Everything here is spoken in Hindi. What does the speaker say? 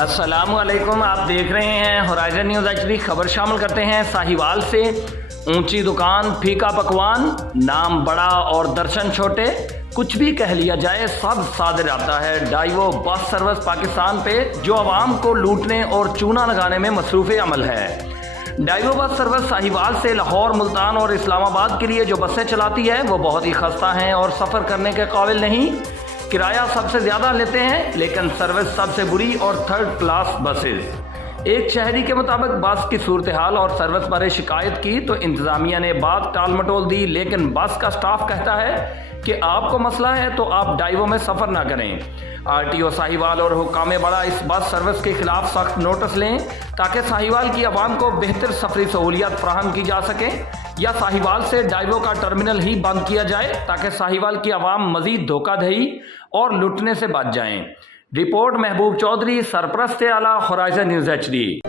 अस्सलाम वालेकुम। आप देख रहे हैं होराइजन न्यूज़ एचडी। खबर शामिल करते हैं साहिवाल से। ऊंची दुकान, फीका पकवान, नाम बड़ा और दर्शन छोटे, कुछ भी कह लिया जाए सब सादर आता है। डाइवो बस सर्विस पाकिस्तान पे जो आवाम को लूटने और चूना लगाने में मसरूफ़ अमल है। डाइवो बस सर्विस साहिवाल से लाहौर, मुल्तान और इस्लामाबाद के लिए जो बसें चलाती है वो बहुत ही खस्ता हैं और सफ़र करने के काबिल नहीं। किराया सबसे ज़्यादा लेते हैं लेकिन सर्विस सबसे बुरी और थर्ड क्लास बसेस। एक शहरी के मुताबिक बस की सूरत हाल और सर्विस बारे शिकायत की तो इंतज़ामिया ने बात टाल मटोल दी, लेकिन बस का स्टाफ कहता है कि आपको मसला है तो आप डाइवो में सफ़र ना करें। आरटीओ साहिवाल और हुक्काम बड़ा इस बस सर्विस के खिलाफ सख्त नोटिस लें ताकि साहिवाल की आवाम को बेहतर सफरी सहूलियत फराहम की जा सके, या साहिवाल से डाइवो का टर्मिनल ही बंद किया जाए ताकि साहिवाल की आवाम मजीद धोखाधड़ी और लुटने से बच जाएं। रिपोर्ट महबूब चौधरी, सरपरस्त आला, होराइजन न्यूज़ एचडी।